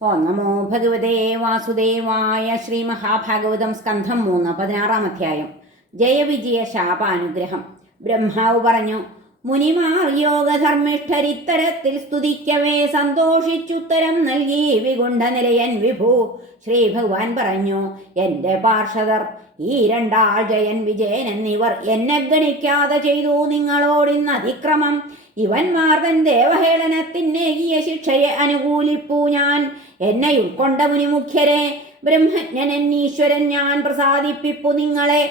ഓം നമോ ഭഗവതേ വാസുദേവായ. ശ്രീ മഹാഭാഗവതം സ്കന്ധം 3 16-ാം അധ്യായം. ജയവിജയ ശാപാനുഗ്രഹം. ബ്രഹ്മാവ് പറഞ്ഞു, മുനിമാർ യോഗധർമ്മിഷ്ഠരിത്തരത്തിൽ സ്തുതിക്കവേ സന്തോഷിച്ചുത്തരം നൽകി വികുണ്ഠനിലയൻ വിഭു. ശ്രീ ഭഗവാൻ പറഞ്ഞു, എൻ്റെ പാർഷദർ ഈ രണ്ടാൾ ജയൻ വിജയൻ എന്നിവർ എന്നെ ഗണിക്കാതെ ചെയ്തു നിങ്ങളോടിന്ന് അതിക്രമം. ഇവന്മാർ തൻ ദേവഹേളനത്തിനേകിയ ശിക്ഷയെ അനുകൂലിപ്പൂ ഞാൻ. എന്നെ ഉൾക്കൊണ്ട മുനിമുഖ്യരെ, ബ്രഹ്മജ്ഞൻ ഈശ്വരൻ ഞാൻ പ്രസാദിപ്പിപ്പു നിങ്ങളെ.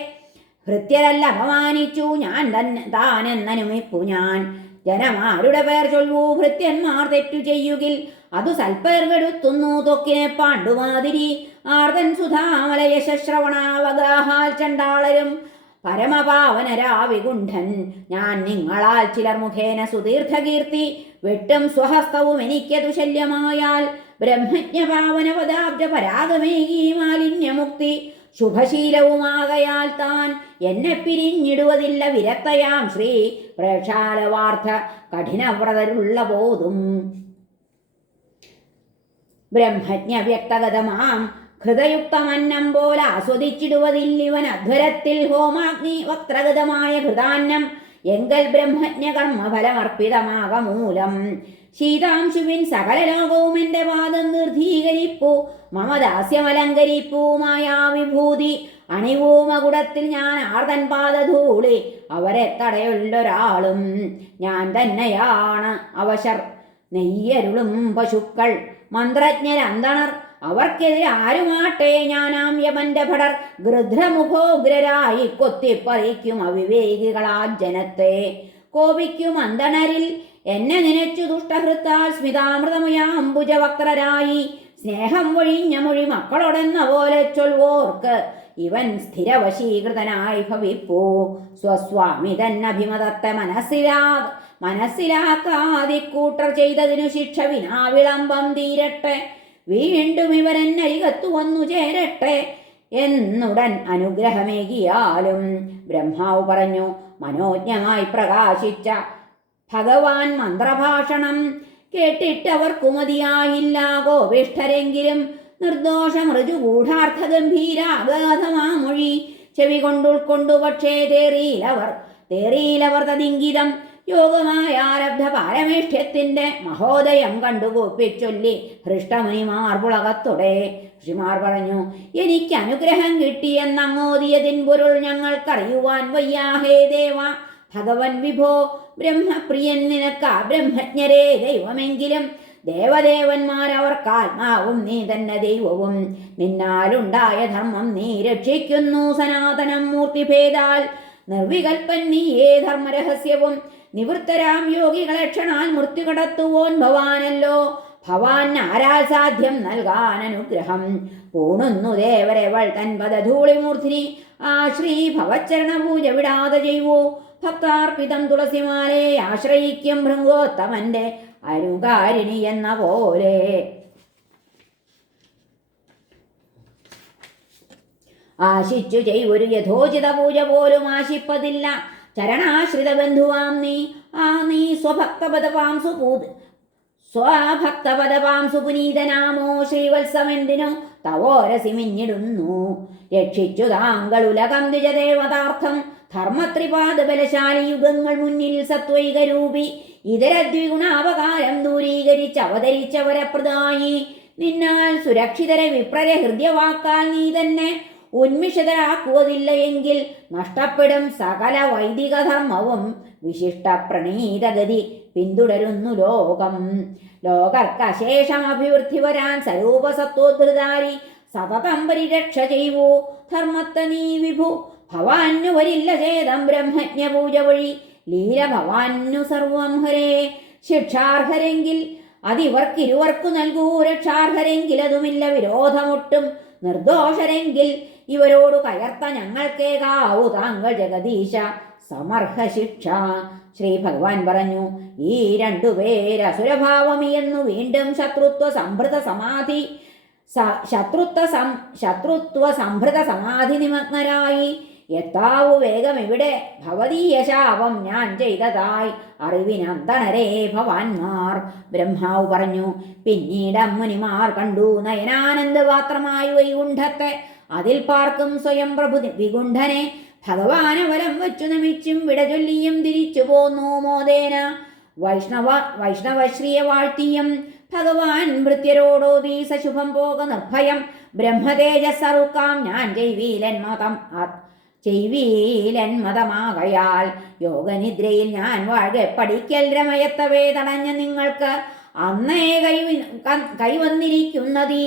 ഭൃത്യരല്ല അപമാനിച്ചു ഞാൻ താനെന്നനുമിപ്പു ഞാൻ. ജനമാരുടെ പേർ ചൊല്ലൂ, ഭൃത്യന്മാർ തെറ്റു ചെയ്യുകിൽ അതു സൽപ്പേർ കെടുത്തുന്നു തൊക്കിനെ പാണ്ഡുമാതിരി. ആർതൻ സുധാമല യശശ്രവണാവഗാഹാൽ ചണ്ടാളരും പരമപാവനരാവികുണ്ഠൻ ഞാൻ. നിങ്ങളാൽ ചിലർ മുഖേന സുതീർത്ഥകീർത്തി വെട്ടും സ്വഹസ്തവും എനിക്കതു ശല്യമായാൽ. ബ്രഹ്മജ്ഞപാവനപദാബ്ജ പരാഗമേകി മാലിന്യമുക്തി ശുഭശീലവുമാകയാൽ താൻ എന്നെ പിരിഞ്ഞിടുവതില്ല വിരക്തയാം ശ്രീ പ്രേക്ഷാലവാർത്ഥ കഠിനവ്രതരുള്ള പോതും. ബ്രഹ്മജ്ഞ വ്യക്തഗതമാം ഹൃദയുക്തമന്നം പോലെ ആസ്വദിച്ചിടുവതില്ലിവൻ അധ്വരത്തിൽ ഹോമാഗ്നി വക്ത്രഗതമായ ഹൃദാന്നം. എങ്കൽ ബ്രഹ്മജ്ഞ കർമ്മഫലമർപ്പിതമാകമൂലം ശീതാംശുവിൻ സകല ലോകവും എൻ്റെ പാദം നിർദ്ധീകരിപ്പൂ. മമദാസ്യമലങ്കരിപ്പൂ മായാവിഭൂതി അണിവൂ മകുടത്തിൽ ഞാൻ ആർതൻ പാദധൂളി. അവരെ തടയുള്ളൊരാളും ഞാൻ തന്നെയാണ്. അവശർ നെയ്യരുളും പശുക്കൾ മന്ത്രജ്ഞരന്തണർ അവർക്കെതിരെ ആരുമാട്ടെ. ഞാനാം യമന്റെ ഭടർ ഗൃധ്രമുഖോഗ്രരായി കൊത്തിപ്പറിക്കും അവിവേകികളാ ജനത്തെ. കോപിക്കും അന്തണരിൽ എന്നെ നനച്ചു ദുഷ്ടഹൃത്താൽ സ്മിതാമൃതമയാംബുജവക്രരായി. സ്നേഹം ഒഴിഞ്ഞ മൊഴി മക്കളോടെന്ന പോലെ ചൊൽവോർക്ക് ഇവൻ സ്ഥിരവശീകൃതനായി ഭവിപ്പൂ. സ്വസ്വാമി തന്നഭിമതത്തെ മനസ്സിലാക്കാതിക്കൂട്ടർ ചെയ്തതിനു ശിക്ഷ വിനാ വിളംബം തീരട്ടെ. വീണ്ടും ഇവരെന്നരികത്തു വന്നു ചേരട്ടെ എന്നുടൻ അനുഗ്രഹമേകിയാലും. ബ്രഹ്മാവ് പറഞ്ഞു, മനോജ്ഞമായി പ്രകാശിച്ച ഭഗവാൻ മന്ത്രഭാഷണം കേട്ടിട്ടവർക്കു മതിയായില്ല. കോപിഷ്ഠരെങ്കിലും നിർദോഷം ഋജുഗൂഢാർത്ഥ ഗംഭീരാഗാധമാമൊഴി ചെവി കൊണ്ടുൾക്കൊണ്ടു. പക്ഷേ തേറിയിലവർ തദിംഗിതം യോഗമായാരബ്ധ പാരമേഷ്ഠ്യത്തിന്റെ മഹോദയം കണ്ടുകൂപ്പിച്ചൊല്ലി ഹൃഷ്ടമുനിമാർ പുളകത്തോടെ. ഋഷിമാർ പറഞ്ഞു, എനിക്ക് അനുഗ്രഹം കിട്ടിയെന്നങ്ങോദിയതിൻ പൊരുൾ ഞങ്ങൾക്കറിയുവാൻ വയ്യാഹേ ദേവ. ഭഗവൻ വിഭോ ബ്രഹ്മപ്രിയൻ നിനക്കാ ബ്രഹ്മജ്ഞരേ ദൈവമെങ്കിലും ദേവദേവന്മാരവർക്കാത്മാവും നീ തന്നെ ദൈവവും. നിന്നാലുണ്ടായ ധർമ്മം നീ രക്ഷിക്കുന്നു സനാതനം മൂർത്തിഭേദാൽ. നിർവികൽപ്പൻ നീയേ ധർമ്മരഹസ്യവും നിവൃത്തരാം യോഗികളെ ക്ഷണാൽ മൃത്യു കടത്തുവോൻ ഭവാനല്ലോ. ഭവാൻ ആരാൽ സാധ്യം നൽകാൻ അനുഗ്രഹം. പൂണുന്നു ദേവരവൾ തൻ പദധൂളിമൂർധിനി. ആ ശ്രീ ഭവച്ചരണപൂജ വിടാതെ ചെയ്വൂ. ഭക്താർപ്പിതം തുളസിമാലയെ ആശ്രയിക്കും ഭൃംഗോത്തമന്റെ അനുകാരിണി എന്ന പോലെ. ആശിച്ചു ചെയ്യൊരു യഥോചിത പൂജ പോലും ആശിപ്പതില്ല. ചരണാശ്രിത ബന്ധുവാം നീ. നീ സ്വഭക്തപദപാം സുപുനീതനാമോ. ശ്രീവത്സമെന്തിനു തവോരസി മിഞ്ഞിടുന്നു. രക്ഷിച്ചു താങ്കൾ ഉലകം ദ്വിജദേവതാർത്ഥം. ധർമ്മത്രിപാദ ബലശാലി യുഗങ്ങൾ മുന്നിൽ സത്വൈകരൂപി. ഇതരദ്വിഗുണാപകാരം ദൂരീകരിച്ച് അവതരിച്ചവരപ്രദായി. നിന്നാൽ സുരക്ഷിതരെ വിപ്രരെ ഹൃദ്യവാക്കാൽ നീ തന്നെ ഉന്മിഷിതരാക്കുവതില്ല എങ്കിൽ നഷ്ടപ്പെടും സകല വൈദിക ധർമ്മവും. വിശിഷ്ട പ്രണീതഗതി പിന്തുടരുന്നു ലോകം. ലോകർക്കശേഷം അഭിവൃദ്ധി വരാൻ സ്വരൂപസത്വോദ്ധൃതാരി സതതം പരിരക്ഷ ചെയ്വൂ. ധർമ്മത്തെ നീ വിഭു ഭവാന്നു വരില്ല ചേതം. ബ്രഹ്മജ്ഞ പൂജ വഴി ലീല ഭവാന്നു സർവം ഹരേ. ശിക്ഷാർഹരെങ്കിൽ അതിവർക്കിരുവർക്കു നൽകൂ. രക്ഷാർഹരെങ്കിൽ അതുമില്ല വിരോധമൊട്ടും. നിർദോഷരെങ്കിൽ ഇവരോടു കയർത്ത ഞങ്ങൾക്കേകാവൂ താങ്കൾ ജഗദീശ സമർഹ ശിക്ഷ. ശ്രീ ഭഗവാൻ പറഞ്ഞു, ഈ രണ്ടുപേരസുരഭാവമിയെന്നു വീണ്ടും ശത്രുത്വ സംഭൃത സമാധി നിമഗ്നരായി എത്താവു വേഗം ഇവിടെ, ഭവതീയ ശാപം ഞാൻ ചെയ്തതായി അറിവിനന്തണരേ ഭവാൻമാർ. ബ്രഹ്മാവ് പറഞ്ഞു. പിന്നീട് മുനിമാർ കണ്ടു നയനാനന്ദപാത്രമായി വൈകുണ്ഠത്തെ. അതിൽ പാർക്കും സ്വയം പ്രഭു വികുണ്ഠനെ. ഭഗവാനവലം വച്ചു നമിച്ചും വിട ചൊല്ലിയും തിരിച്ചു പോന്നു മോദേന. വൈഷ്ണവശ്രീയെ വാഴ്ത്തിയും ഭഗവാൻ ഭൃത്യരോടോതീ സശുഭം പോക നിർഭയം. ബ്രഹ്മതേജസ്സറുക്കാം ഞാൻ ചെയ്വീലന്മതമാകയാൽ യോഗനിദ്രയിൽ ഞാൻ വാഴെ പഠിക്കൽ രമയത്തവേ തടഞ്ഞ നിങ്ങൾക്ക് അന്നേ കൈവന്നിരിക്കുന്നതീ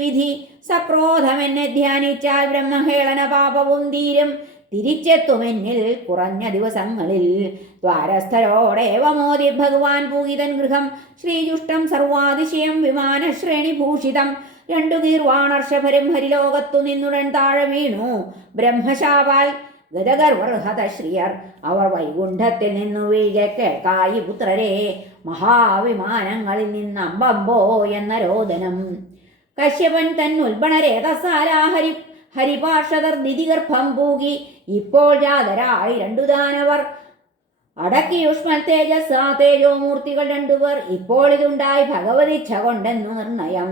വിധി. സക്രോധമെന്നെ ധ്യാനിച്ചാൽ ബ്രഹ്മഹേളന പാപവും തീരും. തിരിച്ചെത്തുമെന്നിൽ കുറഞ്ഞ ദിവസങ്ങളിൽ. ദ്വാരസ്ഥരോടേവമോദി ഭഗവാൻ പൂകിതൻ ഗൃഹം. ശ്രീജുഷ്ടം സർവാതിശയം വിമാനശ്രേണിഭൂഷിതം. 2 ഗീർവാണർഷഭരും ഹരിലോകത്തു നിന്നുടൻ താഴെ വീണു. ബ്രഹ്മശാപാൽ ഗതഗർവർഹത ശ്രിയർ അവർ വൈകുണ്ഠത്തിൽ നിന്നു വീഴെ കേൾക്കായി പുത്രരെ. മഹാവിമാനങ്ങളിൽ നിന്നമ്പമ്പോ എന്ന രോദനം. കശ്യപൻ തന്നുൽബണരേതസാലാ ഹരിപാർഷദർ ദിതിഗർഭം പൂകി. ഇപ്പോൾ ജാതരായി 2 ദാനവർ അടക്കി യുഷ്മൽ തേജസ് തേജോമൂർത്തികൾ 2 പേർ. ഇപ്പോൾ ഇതുണ്ടായി ഭഗവതിച്ഛ കൊണ്ടെന്നു നിർണയം.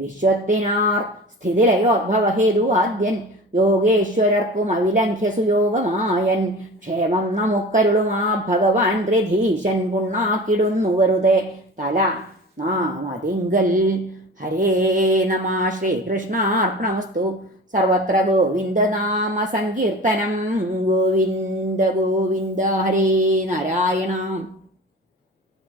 വിശ്വത്തിനാർ സ്ഥിതിലയോദ്ഭവഹേതു ആദ്യൻ. യോഗേശ്വരർക്കും അവിലംഘ്യ സുയോഗമായൻ. ക്ഷേമം നമുക്കരുളുമാ ഭഗവാൻ ത്രിധീശൻ. പുണ്ണാക്കിടുന്നു വെറുതെ തല നാമതിങ്കൽ. ഹരേ നമ. ശ്രീകൃഷ്ണാർപ്പണമസ്തു. സർവത്ര ഗോവിന്ദനാമ സങ്കീർത്തനം. ഗോവിന്ദ ഗോവിന്ദ. ഹരേ നാരായണ.